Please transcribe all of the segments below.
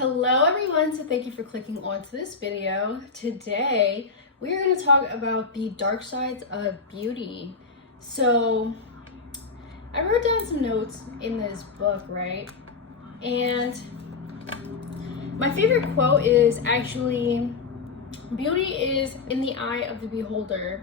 Hello everyone, so thank you for clicking onto this video. Today we are going to talk about the dark sides of beauty. So I wrote down some notes in this book, right? And my favorite quote is actually, beauty is in the eye of the beholder.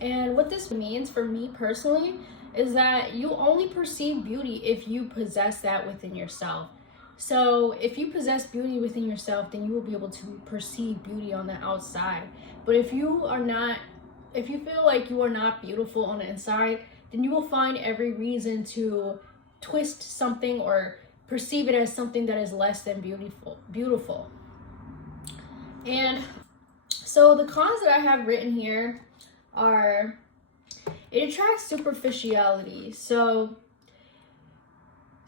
And what this means for me personally is that you only perceive beauty if you possess that within yourself. So if you possess beauty within yourself, then you will be able to perceive beauty on the outside. But if you feel like you are not beautiful on the inside, then you will find every reason to twist something or perceive it as something that is less than beautiful. And so the cons that I have written here are, it attracts superficiality. So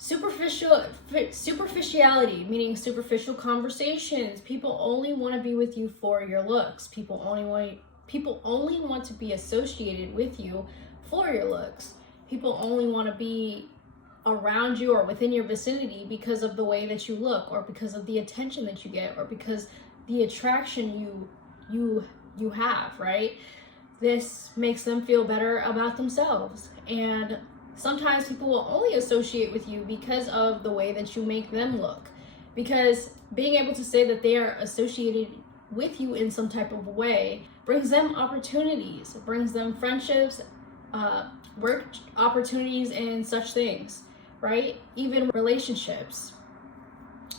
superficiality, meaning superficial conversations. People only want to be with you for your looks. People only want to be associated with you for your looks. People only want to be around you or within your vicinity because of the way that you look, or because of the attention that you get, or because the attraction you have, right? This makes them feel better about themselves. And sometimes people will only associate with you because of the way that you make them look. Because being able to say that they are associated with you in some type of way brings them opportunities, brings them friendships, work opportunities, and such things, right? Even relationships.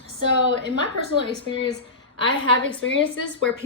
So in my personal experience, I have experienced this where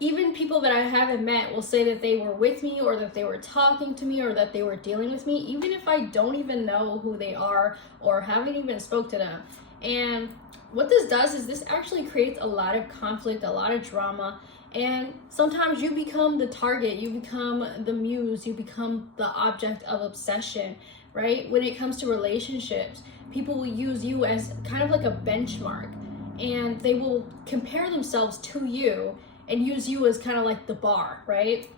even people that I haven't met will say that they were with me, or that they were talking to me, or that they were dealing with me, even if I don't even know who they are or haven't even spoke to them. And what this does is this actually creates a lot of conflict, a lot of drama, and sometimes you become the target, you become the muse, you become the object of obsession, right? When it comes to relationships, people will use you as kind of like a benchmark, and they will compare themselves to you and use you as kind of like the bar, right?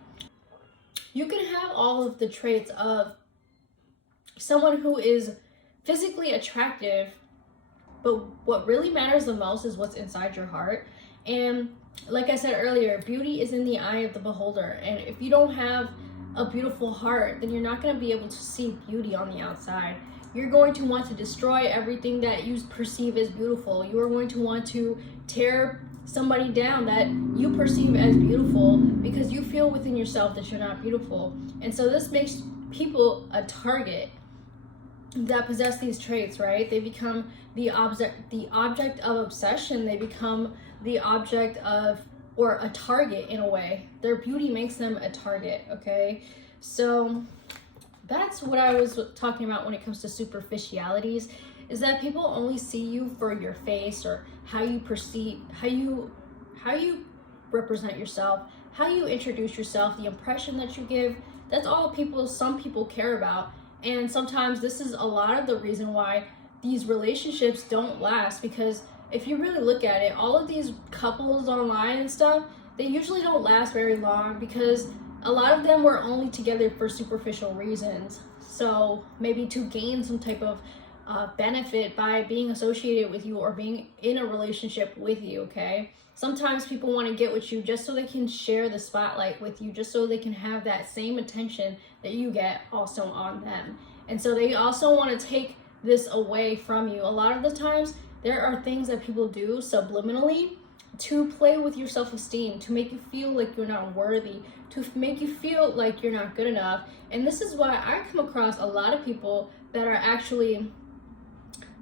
You can have all of the traits of someone who is physically attractive, but what really matters the most is what's inside your heart. And like I said earlier, beauty is in the eye of the beholder. And if you don't have a beautiful heart, then you're not going to be able to see beauty on the outside. You're going to want to destroy everything that you perceive as beautiful. You are going to want to tear somebody down that you perceive as beautiful because you feel within yourself that you're not beautiful. And so this makes people a target that possess these traits, right? They become the object of obsession. They become the object of, or a target in a way. Their beauty makes them a target, okay? So that's what I was talking about when it comes to superficialities, is that people only see you for your face, or how you perceive, how you represent yourself, how you introduce yourself, the impression that you give. That's all some people care about. And sometimes this is a lot of the reason why these relationships don't last, because if you really look at it, all of these couples online and stuff, they usually don't last very long, because a lot of them were only together for superficial reasons. So maybe to gain some type of benefit by being associated with you or being in a relationship with you, okay? Sometimes people want to get with you just so they can share the spotlight with you, just so they can have that same attention that you get also on them. And so they also want to take this away from you. A lot of the times, there are things that people do subliminally to play with your self-esteem, to make you feel like you're not worthy, to make you feel like you're not good enough. And this is why I come across a lot of people that are actually,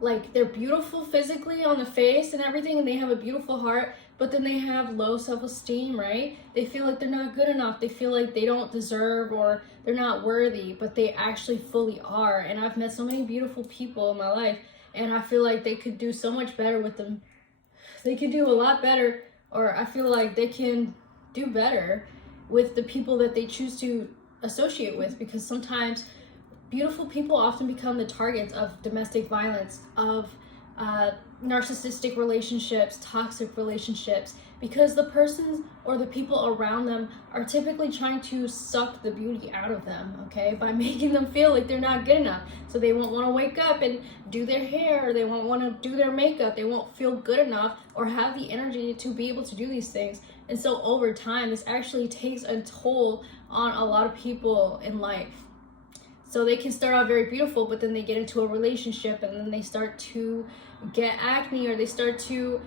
like, they're beautiful physically on the face and everything, and they have a beautiful heart, but then they have low self-esteem, right? They feel like they're not good enough. They feel like they don't deserve, or they're not worthy, but they actually fully are. And I've met so many beautiful people in my life, and I feel like they could do so much better with them. They can do a lot better, or I feel like they can do better with the people that they choose to associate with, because sometimes beautiful people often become the targets of domestic violence, of narcissistic relationships, toxic relationships, because the persons or the people around them are typically trying to suck the beauty out of them, okay, by making them feel like they're not good enough. So they won't want to wake up and do their hair, or they won't want to do their makeup, they won't feel good enough or have the energy to be able to do these things. And so over time, this actually takes a toll on a lot of people in life. So they can start out very beautiful, but then they get into a relationship and then they start to get acne, or they start to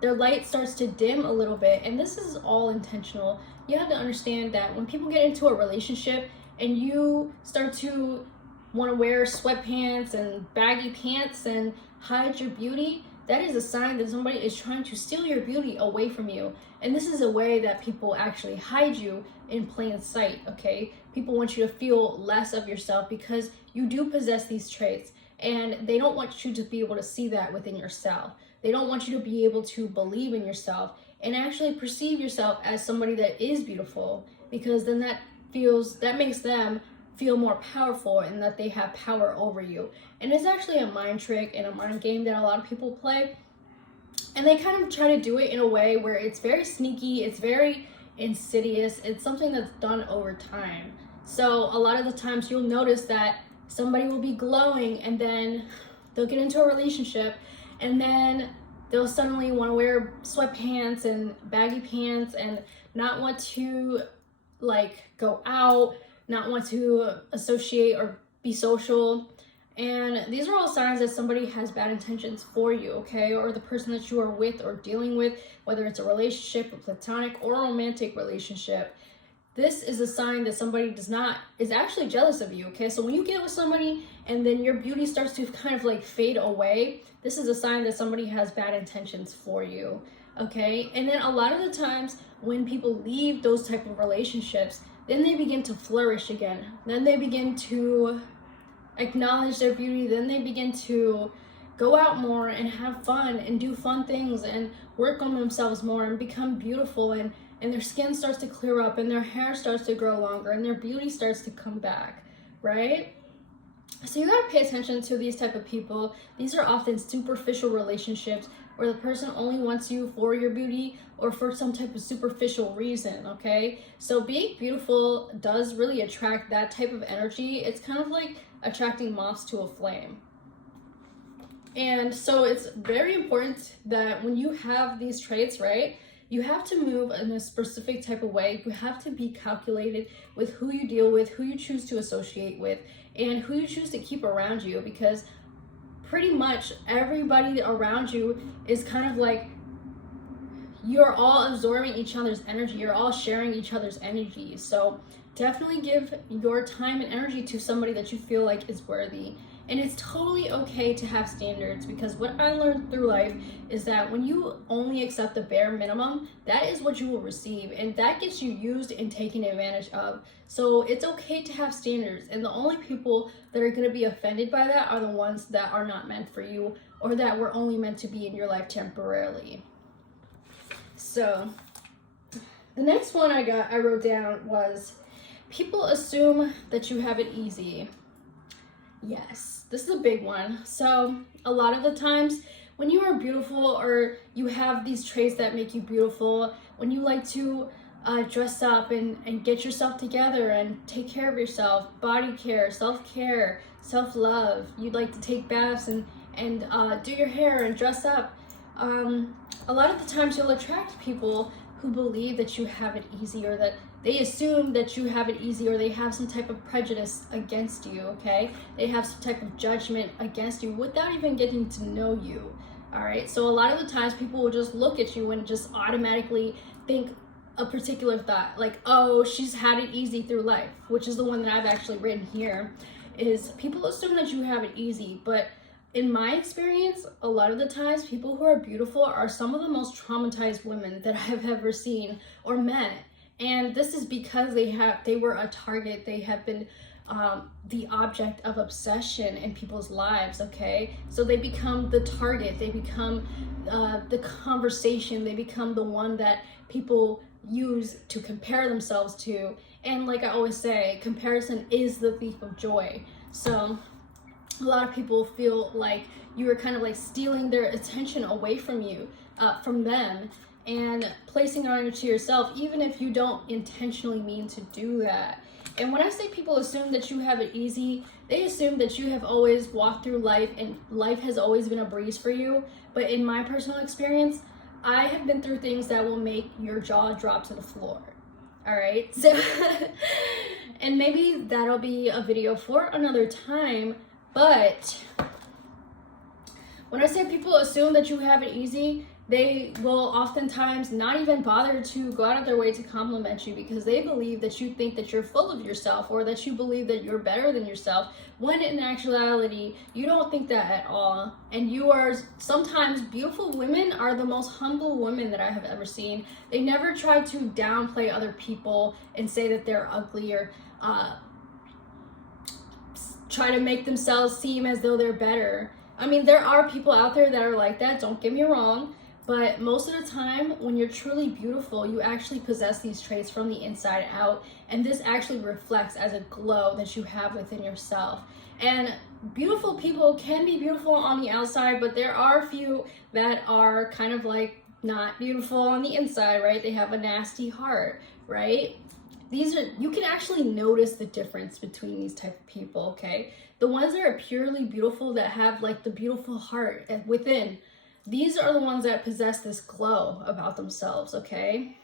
their light starts to dim a little bit. And this is all intentional. You have to understand that when people get into a relationship and you start to want to wear sweatpants and baggy pants and hide your beauty, that is a sign that somebody is trying to steal your beauty away from you. And this is a way that people actually hide you in plain sight, okay? People want you to feel less of yourself because you do possess these traits, and they don't want you to be able to see that within yourself. They don't want you to be able to believe in yourself and actually perceive yourself as somebody that is beautiful, because then that makes them feel more powerful and that they have power over you. And it's actually a mind trick and a mind game that a lot of people play. And they kind of try to do it in a way where it's very sneaky, it's very insidious, it's something that's done over time. So a lot of the times you'll notice that somebody will be glowing and then they'll get into a relationship and then they'll suddenly want to wear sweatpants and baggy pants and not want to like go out, not want to associate or be social. And these are all signs that somebody has bad intentions for you, okay? Or the person that you are with or dealing with, whether it's a relationship, a platonic or romantic relationship. This is a sign that somebody is actually jealous of you, okay? So when you get with somebody and then your beauty starts to kind of like fade away, this is a sign that somebody has bad intentions for you, okay? And then a lot of the times when people leave those type of relationships, then they begin to flourish again. Then they begin to acknowledge their beauty. Then they begin to go out more and have fun and do fun things and work on themselves more and become beautiful, and their skin starts to clear up and their hair starts to grow longer and their beauty starts to come back, right? So you gotta pay attention to these type of people. These are often superficial relationships where the person only wants you for your beauty or for some type of superficial reason, okay? So being beautiful does really attract that type of energy. It's kind of like attracting moths to a flame. And so it's very important that when you have these traits, right, you have to move in a specific type of way. You have to be calculated with who you deal with, who you choose to associate with, and who you choose to keep around you, because pretty much everybody around you is kind of like you're all absorbing each other's energy. You're all sharing each other's energy. So definitely give your time and energy to somebody that you feel like is worthy. And it's totally okay to have standards, because what I learned through life is that when you only accept the bare minimum, that is what you will receive, and that gets you used and taken advantage of. So it's okay to have standards, and the only people that are going to be offended by that are the ones that are not meant for you, or that were only meant to be in your life temporarily. So the next one I wrote down was, people assume that you have it easy. Yes, this is a big one. So a lot of the times when you are beautiful, or you have these traits that make you beautiful, when you like to dress up and get yourself together and take care of yourself, body care, self-care, self-love, you'd like to take baths and do your hair and dress up, a lot of the times you'll attract people who believe that you have it easy, or that they assume that you have it easy, or they have some type of prejudice against you, okay? They have some type of judgment against you without even getting to know you, all right? So a lot of the times people will just look at you and just automatically think a particular thought, like, oh, she's had it easy through life, which is the one that I've actually written here, is people assume that you have it easy. But in my experience, a lot of the times people who are beautiful are some of the most traumatized women that I've ever seen or met. And this is because they were a target. They have been the object of obsession in people's lives, okay? So they become the target, they become the conversation, they become the one that people use to compare themselves to. And like I always say, comparison is the thief of joy. So a lot of people feel like you are kind of like stealing their attention away from you. from them and placing it onto yourself, even if you don't intentionally mean to do that. And when I say people assume that you have it easy, they assume that you have always walked through life and life has always been a breeze for you. But in my personal experience, I have been through things that will make your jaw drop to the floor. All right, so and maybe that'll be a video for another time. But when I say people assume that you have it easy, they will oftentimes not even bother to go out of their way to compliment you because they believe that you think that you're full of yourself or that you believe that you're better than yourself, when in actuality, you don't think that at all. And you are, sometimes beautiful women are the most humble women that I have ever seen. They never try to downplay other people and say that they're ugly or try to make themselves seem as though they're better. I mean, there are people out there that are like that, don't get me wrong. But most of the time, when you're truly beautiful, you actually possess these traits from the inside out. And this actually reflects as a glow that you have within yourself. And beautiful people can be beautiful on the outside, but there are a few that are kind of like not beautiful on the inside, right? They have a nasty heart, right? These are, you can actually notice the difference between these type of people, okay? The ones that are purely beautiful, that have like the beautiful heart within, these are the ones that possess this glow about themselves, okay?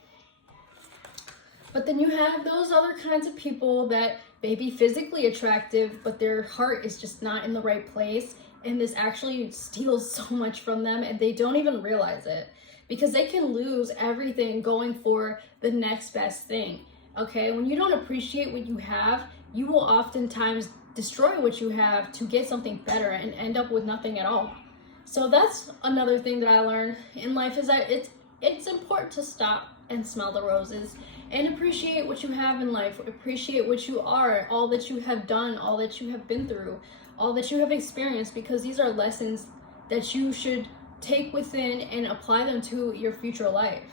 But then you have those other kinds of people that may be physically attractive, but their heart is just not in the right place. And this actually steals so much from them and they don't even realize it because they can lose everything going for the next best thing, okay? When you don't appreciate what you have, you will oftentimes destroy what you have to get something better and end up with nothing at all. So that's another thing that I learned in life, is that it's important to stop and smell the roses and appreciate what you have in life, appreciate what you are, all that you have done, all that you have been through, all that you have experienced, because these are lessons that you should take within and apply them to your future life.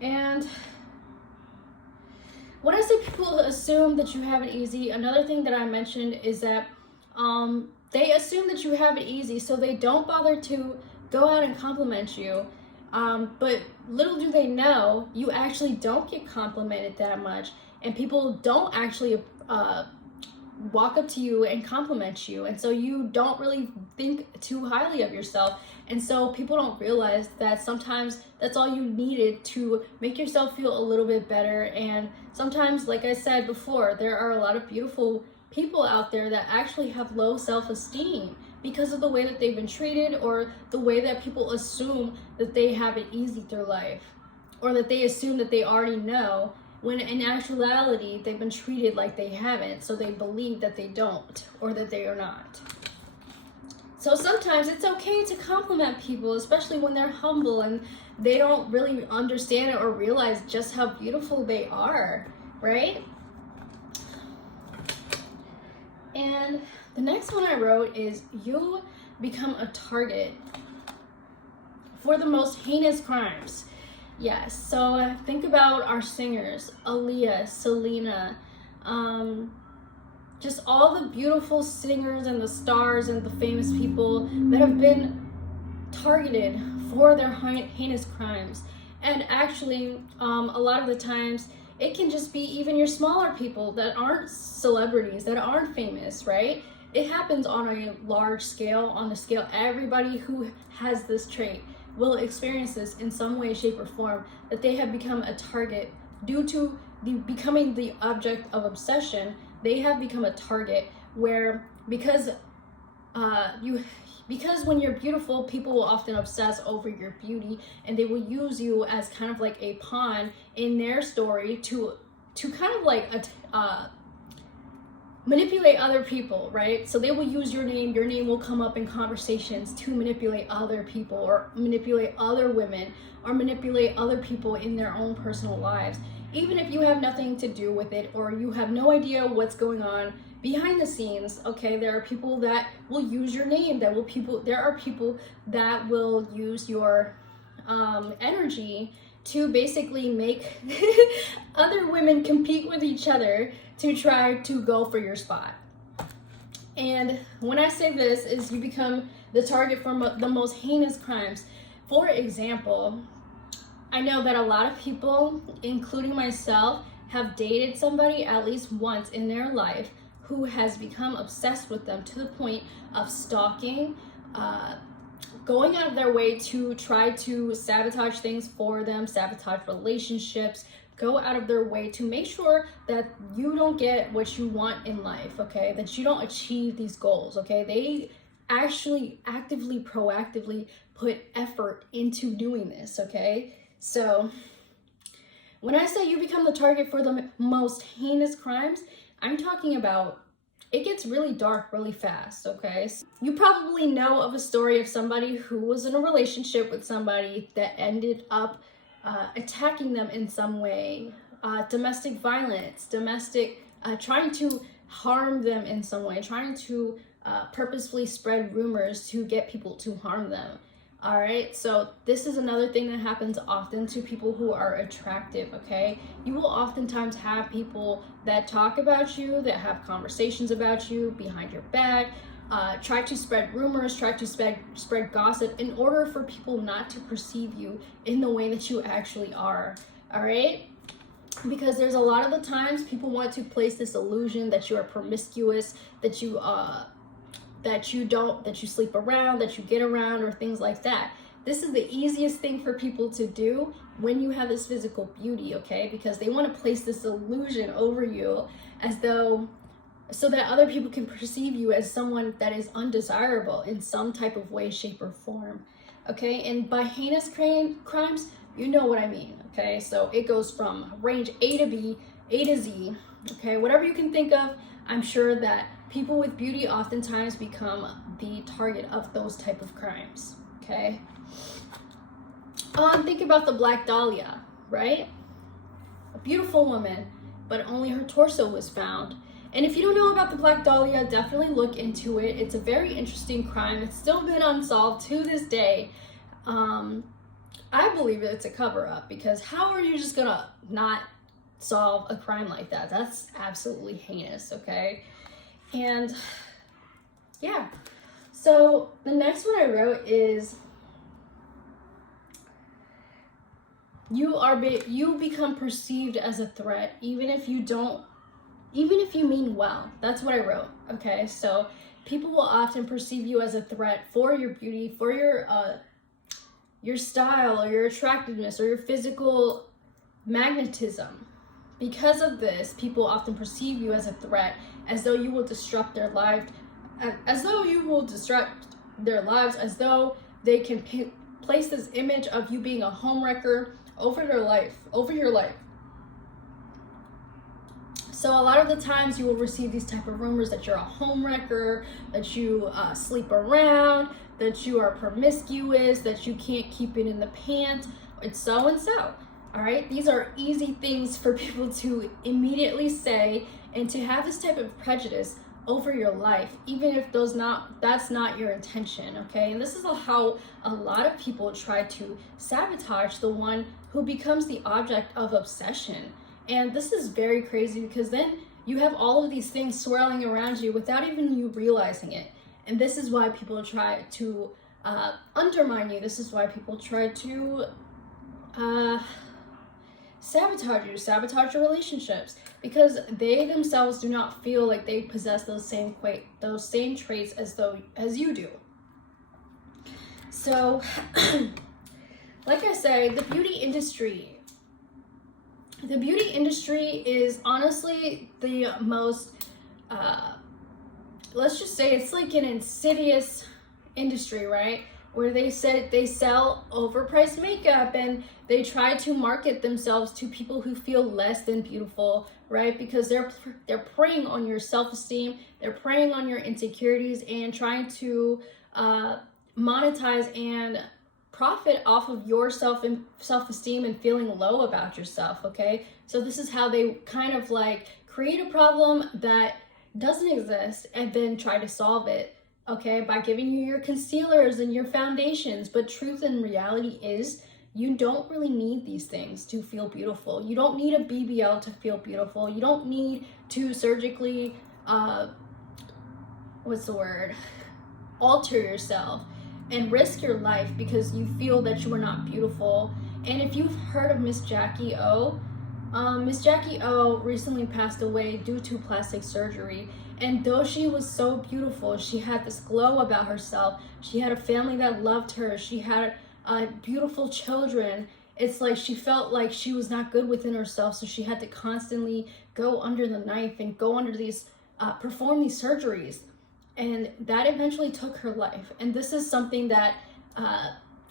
And when I say people assume that you have it easy, another thing that I mentioned is that they assume that you have it easy, so they don't bother to go out and compliment you. But little do they know, you actually don't get complimented that much, and people don't actually walk up to you and compliment you, and so you don't really think too highly of yourself. And so people don't realize that sometimes that's all you needed to make yourself feel a little bit better. And sometimes, like I said before, there are a lot of beautiful people out there that actually have low self-esteem because of the way that they've been treated, or the way that people assume that they have it easy through life, or that they assume that they already know, when in actuality they've been treated like they haven't, so they believe that they don't, or that they are not. So sometimes it's okay to compliment people, especially when they're humble and they don't really understand it or realize just how beautiful they are, right? And the next one I wrote is, you become a target for the most heinous crimes. Yes, so think about our singers, Aaliyah, Selena, just all the beautiful singers and the stars and the famous people that have been targeted for their heinous crimes. And actually, a lot of the times, it can just be even your smaller people that aren't celebrities, that aren't famous, right? It happens on a large scale, on the scale everybody who has this trait will experience this in some way, shape, or form, that they have become a target due to becoming the object of obsession. They have become a target where, because when you're beautiful, people will often obsess over your beauty, and they will use you as kind of like a pawn in their story to kind of like manipulate other people, right? So they will use your name will come up in conversations to manipulate other people, or manipulate other women, or manipulate other people in their own personal lives, even if you have nothing to do with it, or you have no idea what's going on behind the scenes. Okay, there are people that will use your name, there are people that will use your energy to basically make other women compete with each other to try to go for your spot. And when I say this, is you become the target for the most heinous crimes. For example, I know that a lot of people, including myself, have dated somebody at least once in their life who has become obsessed with them to the point of stalking, going out of their way to try to sabotage things for them, sabotage relationships, go out of their way to make sure that you don't get what you want in life, okay? That you don't achieve these goals, okay? They actually actively, proactively put effort into doing this, okay? So when I say you become the target for the most heinous crimes, I'm talking about it gets really dark really fast, okay? So you probably know of a story of somebody who was in a relationship with somebody that ended up attacking them in some way, domestic violence, trying to harm them in some way, trying to purposefully spread rumors to get people to harm them. All right, so this is another thing that happens often to people who are attractive, okay? You will oftentimes have people that talk about you, that have conversations about you behind your back, try to spread rumors, try to spread gossip in order for people not to perceive you in the way that you actually are, all right? Because there's a lot of the times people want to place this illusion that you are promiscuous, that you sleep around, that you get around, or things like that. This is the easiest thing for people to do when you have this physical beauty, okay? Because they want to place this illusion over you as though, so that other people can perceive you as someone that is undesirable in some type of way, shape, or form, okay? And by heinous crimes, you know what I mean, okay? So it goes from range A to B, A to Z, okay? Whatever you can think of, I'm sure that people with beauty oftentimes become the target of those type of crimes, okay? Think about the Black Dahlia, right? A beautiful woman, but only her torso was found. And if you don't know about the Black Dahlia, definitely look into it. It's a very interesting crime. It's still been unsolved to this day. I believe it's a cover-up, because how are you just gonna not solve a crime like that? That's absolutely heinous, okay? And yeah, so the next one I wrote is you become perceived as a threat even if you mean well. That's what I wrote, okay? So people will often perceive you as a threat for your beauty, for your style, or your attractiveness, or your physical magnetism. Because of this, people often perceive you as a threat, as though you will disrupt their life, as though they can place this image of you being a homewrecker over your life. So a lot of the times you will receive these type of rumors that you're a homewrecker, that you sleep around, that you are promiscuous, that you can't keep it in the pants, and so and so. All right, these are easy things for people to immediately say, and to have this type of prejudice over your life, even if that's not your intention, okay? And this is how a lot of people try to sabotage the one who becomes the object of obsession. And this is very crazy, because then you have all of these things swirling around you without even you realizing it. And this is why people try to undermine you. This is why people try to sabotage your relationships, because they themselves do not feel like they possess those same traits as you do. So, like I said, the beauty industry is honestly the most, let's just say it's like an insidious industry, right? Where they sell overpriced makeup, and they try to market themselves to people who feel less than beautiful, right? Because they're preying on your self-esteem, they're preying on your insecurities, and trying to monetize and profit off of your self-esteem and feeling low about yourself, okay? So this is how they kind of like create a problem that doesn't exist and then try to solve it, okay, by giving you your concealers and your foundations. But truth and reality is, you don't really need these things to feel beautiful. You don't need a BBL to feel beautiful. You don't need to surgically what's the word, alter yourself and risk your life because you feel that you are not beautiful. And if you've heard of Miss Jackie O, Miss Jackie O recently passed away due to plastic surgery. And though she was so beautiful, she had this glow about herself. She had a family that loved her. She had beautiful children. It's like she felt like she was not good within herself, so she had to constantly go under the knife and go under these, perform these surgeries. And that eventually took her life. And this is something that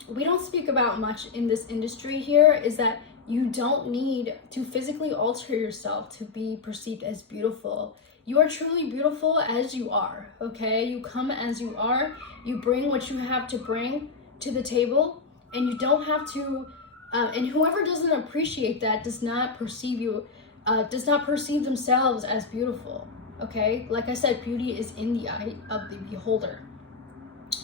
we don't speak about much in this industry here, is that you don't need to physically alter yourself to be perceived as beautiful. You are truly beautiful as you are, okay? You come as you are, you bring what you have to bring to the table, and you don't have to, and whoever doesn't appreciate that does not perceive you, does not perceive themselves as beautiful, okay? Like I said, beauty is in the eye of the beholder.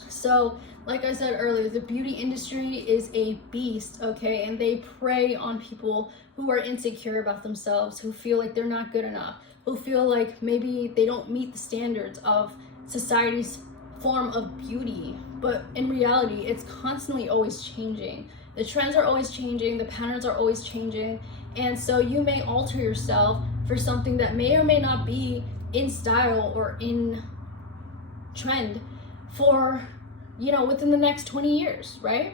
So, like I said earlier, the beauty industry is a beast, okay? And they prey on people who are insecure about themselves, who feel like they're not good enough, who feel like maybe they don't meet the standards of society's form of beauty. But in reality, it's constantly always changing. The trends are always changing, the patterns are always changing. And so you may alter yourself for something that may or may not be in style or in trend for, you know, within the next 20 years, right?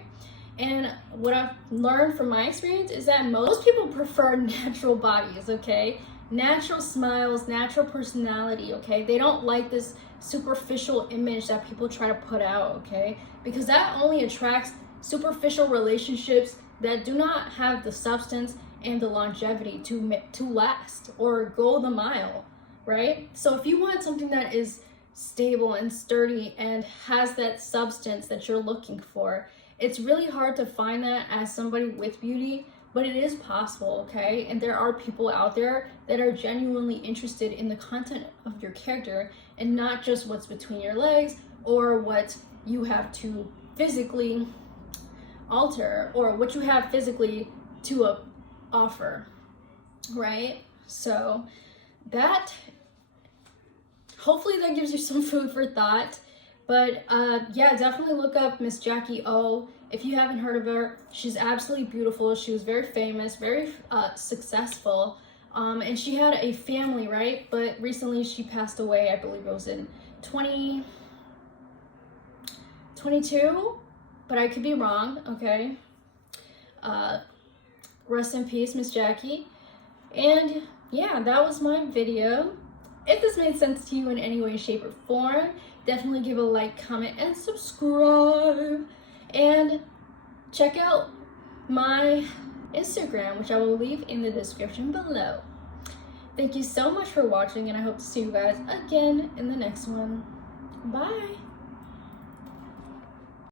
And what I've learned from my experience is that most people prefer natural bodies, okay? Natural smiles, natural personality, okay? They don't like this superficial image that people try to put out, okay? Because that only attracts superficial relationships that do not have the substance and the longevity to last or go the mile, right? So if you want something that is stable and sturdy and has that substance that you're looking for, it's really hard to find that as somebody with beauty, but it is possible, okay? And there are people out there that are genuinely interested in the content of your character and not just what's between your legs or what you have to physically alter or what you have physically to offer, right? So that, hopefully that gives you some food for thought. But yeah, definitely look up Miss Jackie O. If you haven't heard of her, she's absolutely beautiful. She was very famous, very successful, and she had a family, right? But recently she passed away. I believe it was in 2022, but I could be wrong, okay? Rest in peace, Miss Jackie. And yeah, that was my video. If this made sense to you in any way, shape, or form, definitely give a like, comment, and subscribe. And check out my Instagram, which I will leave in the description below. Thank you so much for watching, and I hope to see you guys again in the next one. Bye!